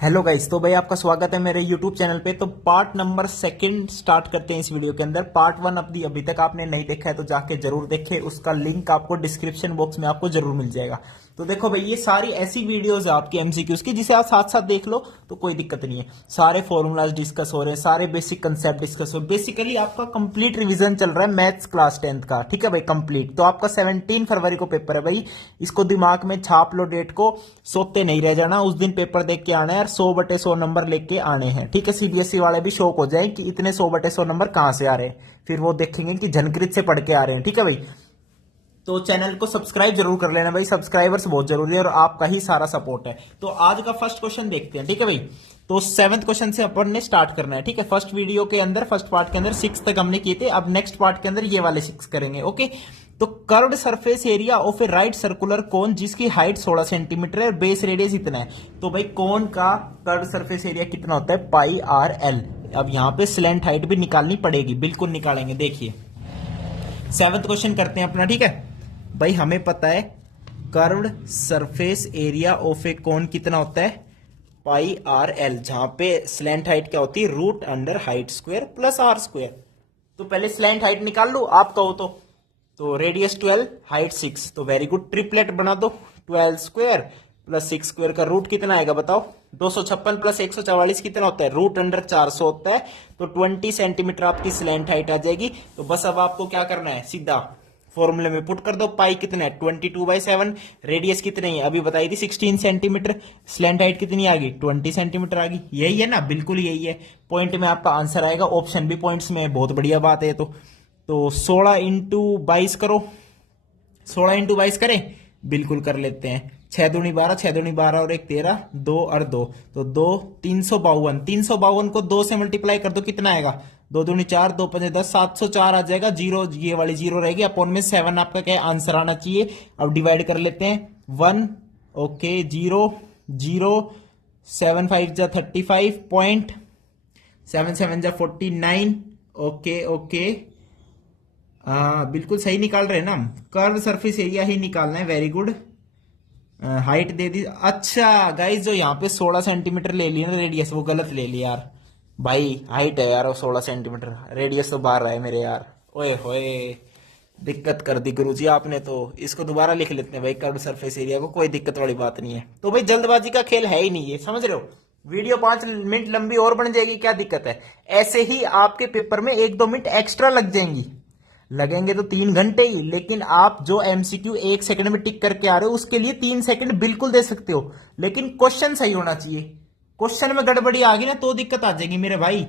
Hello guys, तो भाई आपका स्वागत है मेरे यूट्यूब चैनल पे। तो पार्ट नंबर सेकंड स्टार्ट करते हैं इस वीडियो के अंदर। पार्ट वन अभी तक आपने नहीं देखा है तो जाके जरूर देखें, उसका लिंक आपको डिस्क्रिप्शन बॉक्स में आपको जरूर मिल जाएगा। तो देखो भाई, ये सारी ऐसी वीडियोस है आपकी एमसीक्यूज की जिसे आप साथ साथ देख लो तो कोई दिक्कत नहीं है। सारे फॉर्मूलाज डिस्कस हो रहे हैं, सारे बेसिक कंसेप्ट डिस्कस हो रहे हैं। बेसिकली आपका कंप्लीट रिवीजन चल रहा है मैथ्स क्लास 10th का, ठीक है भाई, कंप्लीट। तो आपका 17 फरवरी को पेपर है भाई, इसको दिमाग में छाप लो डेट को, सोते नहीं रह जाना। उस दिन पेपर देख के आना है और 100/100 नंबर लेके आने हैं, ठीक है। सीबीएसई वाले भी शौक हो जाए कि इतने 100/100 नंबर कहां से आ रहे हैं, फिर वो देखेंगे कि जनकृत से पढ़ के आ रहे हैं, ठीक है भाई। तो चैनल को सब्सक्राइब जरूर कर लेना भाई, सब्सक्राइबर्स बहुत जरूरी है और आपका ही सारा सपोर्ट है। तो आज का फर्स्ट क्वेश्चन देखते हैं, ठीक है भाई। तो 7th क्वेश्चन से अपन ने स्टार्ट करना है, ठीक है। फर्स्ट वीडियो के अंदर, फर्स्ट पार्ट के अंदर 6 तक हमने किए थे, अब नेक्स्ट पार्ट के अंदर ये वाले 6 करेंगे, ओके। तो curved surface area of A right circular cone जिसकी हाइट 16 सेंटीमीटर है, बेस रेडियस इतना है। तो भाई कोन का कर्व्ड सरफेस एरिया कितना होता है? Pi R L. अब यहां पे स्लैंट हाइट भी निकालनी पड़ेगी, बिल्कुल निकालेंगे। देखिए 7th क्वेश्चन करते हैं अपना, ठीक है भाई। हमें पता है कर्व्ड सरफेस एरिया ऑफ ए कोन कितना होता है? पाई आर एल, जहां पे स्लैंट हाइट क्या होती है? Root under height square plus R square. तो पहले स्लैंट हाइट निकाल लो आप कहो तो रेडियस 12, हाइट 6, तो वेरी गुड, ट्रिपलेट बना दो। 12 स्क्वायर प्लस 6 स्क्वायर का रूट कितना आएगा बताओ? 256 प्लस 144 कितना होता है? रूट अंडर 400 होता है। तो 20 सेंटीमीटर आपकी स्लैंट हाइट आ जाएगी। तो बस अब आपको क्या करना है, सीधा फॉर्मूले में पुट कर दो। पाई कितना है? 22/7। रेडियस कितनी है? अभी बताई थी 16 सेंटीमीटर। स्लैंट हाइट कितनी आ गई? 20 सेंटीमीटर आ गई। यही है ना? बिल्कुल यही है। पॉइंट में आपका आंसर आएगा, ऑप्शन भी पॉइंट्स में है, बहुत बढ़िया बात है। तो 16 इंटू 22 करो। 16 इंटू 22 करें? बिल्कुल कर लेते हैं। 6 दूनी 12, 6 दूनी 12 और 1 13, 2 और 2 तो 2, 352। 352 को 2 से मल्टीप्लाई कर दो, कितना आएगा? 2 दूनी 4, 2 5 10, 704 आ जाएगा। जीरो, ये वाली जीरो रहेगी, अपॉन में 7 आपका क्या आंसर आना चाहिए। अब डिवाइड कर लेते हैं। 1, ओके, 0 0, 7 5 जा 35 पॉइंट, 7 7 जा 49, ओके ओके। बिल्कुल सही निकाल रहे हैं ना हम। कर्व सरफेस एरिया ही निकालना है, वेरी गुड। हाइट दे दी। अच्छा गाइस, जो यहाँ पे 16 सेंटीमीटर ले लिया ना रेडियस, वो गलत ले लिया यार भाई। हाइट है यार वो 16 सेंटीमीटर, रेडियस तो बाहर रहा है मेरे यार। ओए होए, दिक्कत कर दी गुरुजी आपने। तो इसको दोबारा लिख लेते हैं भाई, कर्व सरफेस एरिया को, कोई दिक्कत वाली बात नहीं है। तो भाई जल्दबाजी का खेल है ही नहीं, ये समझ रहे हो। वीडियो 5 मिनट लंबी और बन जाएगी, क्या दिक्कत है? ऐसे ही आपके पेपर में 1-2 मिनट एक्स्ट्रा लग जाएंगी, लगेंगे तो 3 घंटे ही। लेकिन आप जो एमसीक्यू 1 सेकंड में टिक करके आ रहे हो उसके लिए 3 सेकंड बिल्कुल दे सकते हो, लेकिन क्वेश्चन सही होना चाहिए। क्वेश्चन में गड़बड़ी आ गई ना तो दिक्कत आ जाएगी मेरे भाई,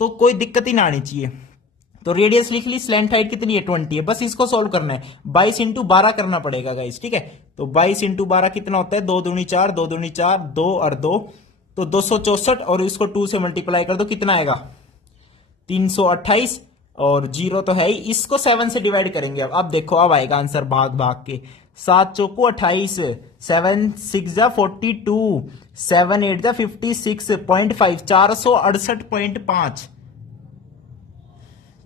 तो कोई दिक्कत ही ना आनी चाहिए। तो रेडियस लिख ली, स्लैंट हाइट कितनी है? 20 है। बस इसको सोल्व करना है, 22 इंटू 12 करना पड़ेगा गाइस, ठीक है। तो 22 इंटू 12 कितना होता है? 2 दूनी 4, 2 दूनी 4, 2 और 2 तो 264, और इसको 2 से मल्टीप्लाई कर दो, कितना आएगा? 328। और 0 तो है ही, इसको 7 से डिवाइड करेंगे। अब देखो, अब आएगा आंसर भाग भाग के। 7 चौको 28, 7 6 जा 42, 7 8 जा 56.5, 468.5,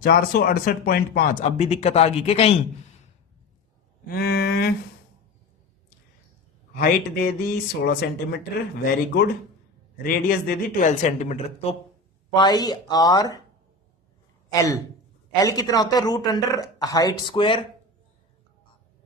468.5। अब भी दिक्कत आ गई कि कहीं? हाइट दे दी 16 सेंटीमीटर, वेरी गुड। रेडियस दे दी 12 सेंटीमीटर। तो पाई आर एल, एल कितना होता है? Root under height square,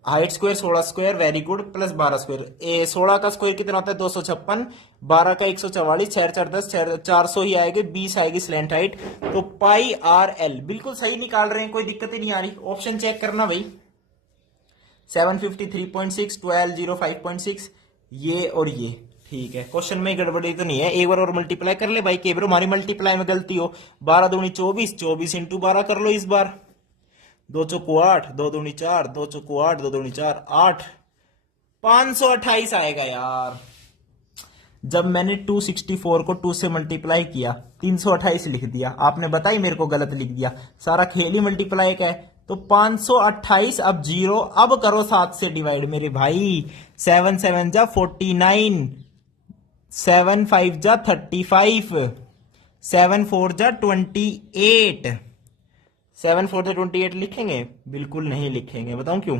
height square 16 square, very good, plus 12 square. 16 का स्क्वायर कितना होता है? 256, 12 का 144, 6 4 10, 400 ही आएगी, 20 आएगी स्लैंट हाइट। तो पाई आर एल बिल्कुल सही निकाल रहे हैं, कोई दिक्कत ही नहीं आ रही। ऑप्शन चेक करना भाई, 753.6, 12 05.6, ये और ये, ठीक है। क्वेश्चन में गड़बड़ी तो नहीं है। एक बार और मल्टीप्लाई कर ले भाई, कई बार हमारी मल्टीप्लाई में गलती हो। 12 दूनी 24, 24 इंटू 12 कर लो इस बार। 2 चौको 8, 2 दूनी 4, 2 चौको 8, 2 दूनी 4, 8, 528 आएगा यार। जब मैंने 264 को 2 से मल्टीप्लाई किया, 328 लिख दिया, आपने बताई मेरे को गलत लिख दिया। सारा खेल ही मल्टीप्लाई का है। तो 528, अब 0, अब करो 7 से डिवाइड मेरे भाई। 7 7 जा 49, 7 5 जा 35, 7 4 जा 28। 7 4 जा 28 लिखेंगे? बिल्कुल नहीं लिखेंगे, बताऊं क्यों?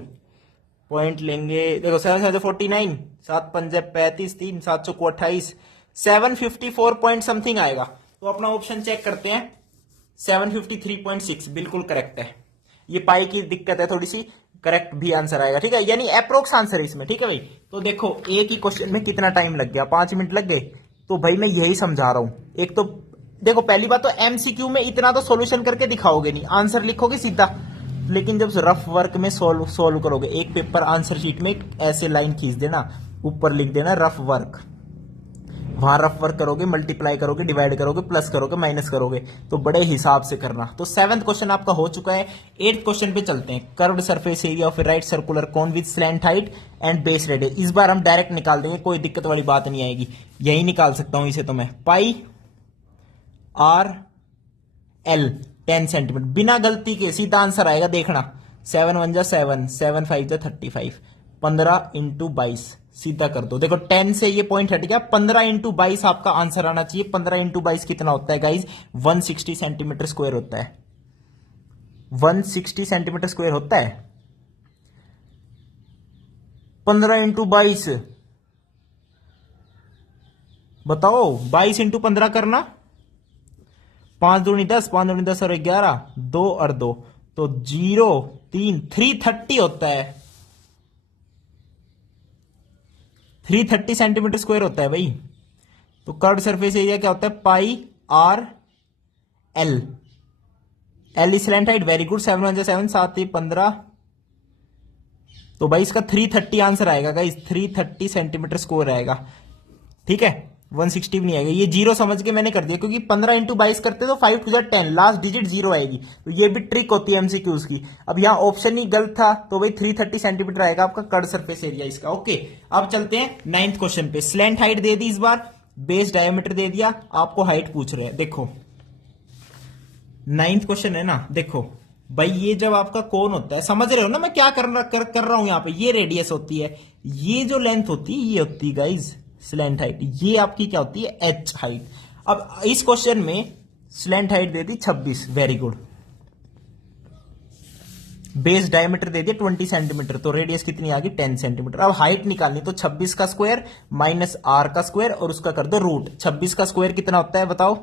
पॉइंट लेंगे। देखो 7 7 49, 7 5 35, 3 7 चौको 28, 754 पॉइंट समथिंग आएगा। तो अपना ऑप्शन चेक करते हैं। 753.6 बिल्कुल करेक्ट है। ये पाई की दिक्कत है थोड़ी सी, करेक्ट भी आंसर आएगा। ठीक है, यानी अप्रोक्स आंसर है इसमें। ठीक है भाई, तो देखो एक ही क्वेश्चन में कितना टाइम लग गया, 5 मिनट लग गए। तो भाई मैं यही समझा रहा हूं। एक तो देखो पहली बात तो एमसीक्यू में इतना तो सॉल्यूशन करके दिखाओगे नहीं, आंसर लिखोगे सीधा। लेकिन जब रफ वर्क में सोल्व करोगे, एक पेपर आंसर शीट में ऐसे लाइन खींच देना, ऊपर लिख देना रफ वर्क, वहां रफ वर्क करोगे, मल्टीप्लाई करोगे, डिवाइड करोगे, प्लस करोगे, माइनस करोगे, तो बड़े हिसाब से करना। तो 7th क्वेश्चन आपका हो चुका है। 8th क्वेश्चन पे चलते हैं। Curved surface area of A right circular cone with slant height and base radius. इस बार हम डायरेक्ट निकाल देंगे, कोई दिक्कत वाली बात नहीं आएगी, यही निकाल सकता हूं इसे तो मैं। पाई आर एल 10 सेंटीमीटर, बिना गलती के सीधा आंसर आएगा, देखना। 7 1 जा 7, 7 5 जा 35, 15 इंटू 22 सीधा कर दो। देखो 10 से ये पॉइंट हट गया, 15 इंटू 22 आपका आंसर आना चाहिए। 15 इंटू 22 कितना होता है गाइज? 160 सेंटीमीटर स्क्वायर होता है। 160 सेंटीमीटर स्क्वायर होता है। 15 इंटू 22 बताओ, 22 इंटू 15 करना, 5 दूनी 10, 5 दूनी 10 और 11, 2 और 2 तो 0 3, 330 होता है। 330 सेंटीमीटर स्क्वायर होता है भाई। तो कर्व्ड सरफेस एरिया क्या होता है? Pi R L, L slant height, very good. 7 1 7, 7 15, तो भाई इसका 330 आंसर आएगा गाइस, 330 सेंटीमीटर स्क्वायर आएगा। ठीक है, 160 भी नहीं आएगा। ये जीरो समझ के मैंने कर दिया, क्योंकि 15 इंटू 22 करते तो 5 2 10, लास्ट डिजिट जीरो आएगी। तो ये भी ट्रिक होती है एमसीक्यूज की। अब यहाँ ऑप्शन ही गलत था, तो भाई 330 सेंटीमीटर आएगा आपका कर्व्ड सरफेस एरिया इसका। ओके, अब चलते हैं 9th क्वेश्चन पे। स्लैंट हाइट दे दी इस बार, बेस डायमीटर दे दिया, आपको हाइट पूछ रहे हैं। देखो 9th क्वेश्चन है ना, देखो भाई ये जब आपका कोन होता है, समझ रहे हो ना मैं क्या कर रहा हूं यहाँ पे? ये रेडियस होती है, ये जो लेंथ होती है ये होती है गाइज स्लैंट हाइट, ये आपकी क्या होती है? H height. अब इस क्वेश्चन में स्लैंट हाइट दे दी 26, वेरी गुड। बेस डायमीटर दे दिया 20 सेंटीमीटर, तो रेडियस कितनी आ गई? 10 सेंटीमीटर। अब हाइट निकालनी, तो 26 का स्क्वायर माइनस आर का स्क्वायर और उसका कर दो रूट। 26 का स्क्वायर कितना होता है बताओ?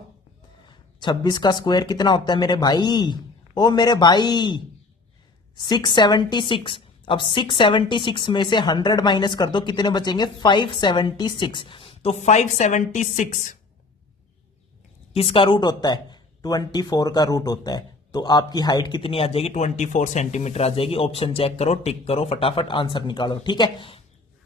26 का स्क्वायर कितना होता है मेरे भाई? ओ मेरे भाई 676। अब 676 में से 100 माइनस कर दो, कितने बचेंगे? 576। तो 576 किसका रूट होता है? 24 का रूट होता है। तो आपकी हाइट कितनी आ जाएगी? 24 सेंटीमीटर आ जाएगी। ऑप्शन चेक करो, टिक करो, फटाफट आंसर निकालो। ठीक है,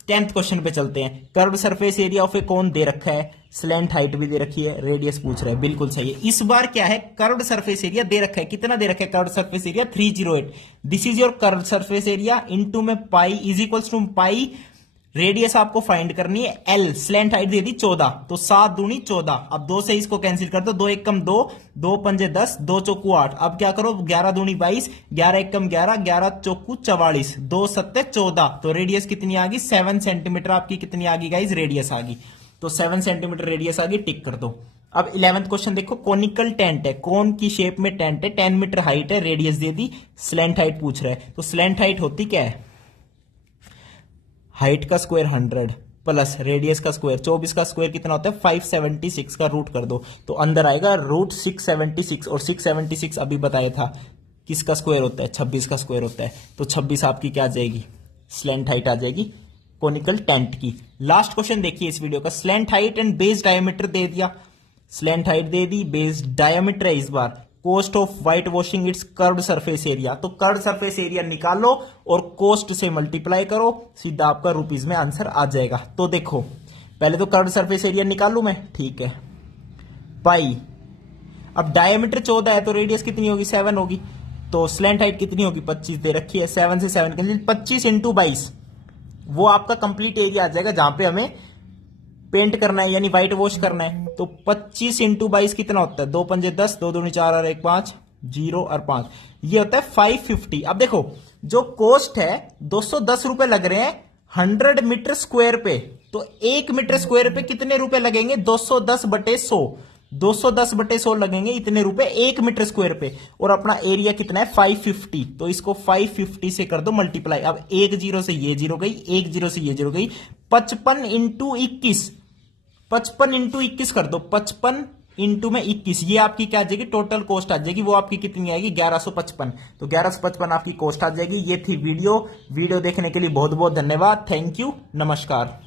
10th क्वेश्चन पे चलते हैं। कर्व्ड सरफेस एरिया ऑफ ए कोन दे रखा है, स्लैंट हाइट भी दे रखी है, रेडियस पूछ रहा है, बिल्कुल सही है। इस बार क्या है? कर्व्ड सरफेस एरिया दे रखा है, कितना दे रखा है? Curved surface area 308। This is your curved surface area into में pi is equals to pi, radius आपको फाइंड करनी है एल, स्लैंट हाइट दे दी 14, तो 7 दूनी 14। अब 2 से इसको कैंसिल कर दो, 2 1 कम 2, 2 पंजे 10, 2 चौकू 8। अब क्या करो? 11 दूनी 22, 11 1 कम 11, 11 चौकू 44, 2 7 14। तो रेडियस कितनी आ गई? 7 सेंटीमीटर आपकी कितनी आ गई गाइज? रेडियस आ गई। तो 7 सेंटीमीटर रेडियस आ गई, टिक कर दो। अब 11th क्वेश्चन देखो, कोनिकल टेंट है, कोन की शेप में टेंट है, 10 मीटर हाइट है, रेडियस दे दी, स्लैंट हाइट पूछ रहा है। तो स्लैंट हाइट होती क्या है? हाइट का स्क्वायर 100 प्लस रेडियस का स्क्वायर, 24 का स्क्वायर कितना होता है? 576 का रूट कर दो, तो अंदर आएगा रूट 676। और 676 अभी बताया था किसका स्क्वायर होता है? 26 का स्क्वायर होता है। तो 26 आपकी क्या आ जाएगी? स्लैंट हाइट आ जाएगी कोनिकल टेंट की। लास्ट क्वेश्चन देखिए इस वीडियो का। Slant height and base diameter दे दिया, स्लैंट हाइट दे दी, बेस डायमीटर है इस बार। Cost of white washing its curved surface area, तो कर्व्ड सरफेस एरिया निकालो और कोस्ट से मल्टीप्लाई करो, सीधा आपका रुपीज में आंसर आ जाएगा। तो देखो पहले तो कर्व्ड सरफेस एरिया निकालू मैं, ठीक है। पाई, अब डायमीटर 14 है तो रेडियस कितनी होगी? 7 होगी। तो स्लैंट हाइट कितनी होगी? 25 दे रखी है, 7 से 7 कैंसिल, 25 इंटू 22, वो आपका कंप्लीट एरिया आ जाएगा जहां पे हमें पेंट करना है यानी व्हाइट वॉश करना है। तो 25 इंटू 22 कितना होता है? 2 पंजे 10, 2 दूनी 4 और 1 5, 0 और 5, ये होता है 550। अब देखो जो कॉस्ट है 210 रुपए लग रहे हैं 100 मीटर स्क्वायर पे, तो 1 मीटर स्क्वायर पे कितने रुपए लगेंगे? 210 बटे 100, 210 बटे 100 लगेंगे इतने रुपए 1 मीटर स्क्वायर पे। और अपना एरिया कितना है? 550, तो इसको 550 से कर दो मल्टीप्लाई। अब 1 0 से ये 0 गई, 1 0 से ये 0 गई, 55 इंटू 21, 55 इंटू 21 कर दो, 55 इंटू में 21, ये आपकी क्या आ जाएगी टोटल कॉस्ट आ जाएगी, वो आपकी कितनी आएगी 1155। तो 1155 आपकी कॉस्ट आ जाएगी। ये थी वीडियो देखने के लिए बहुत बहुत धन्यवाद। थैंक यू, नमस्कार।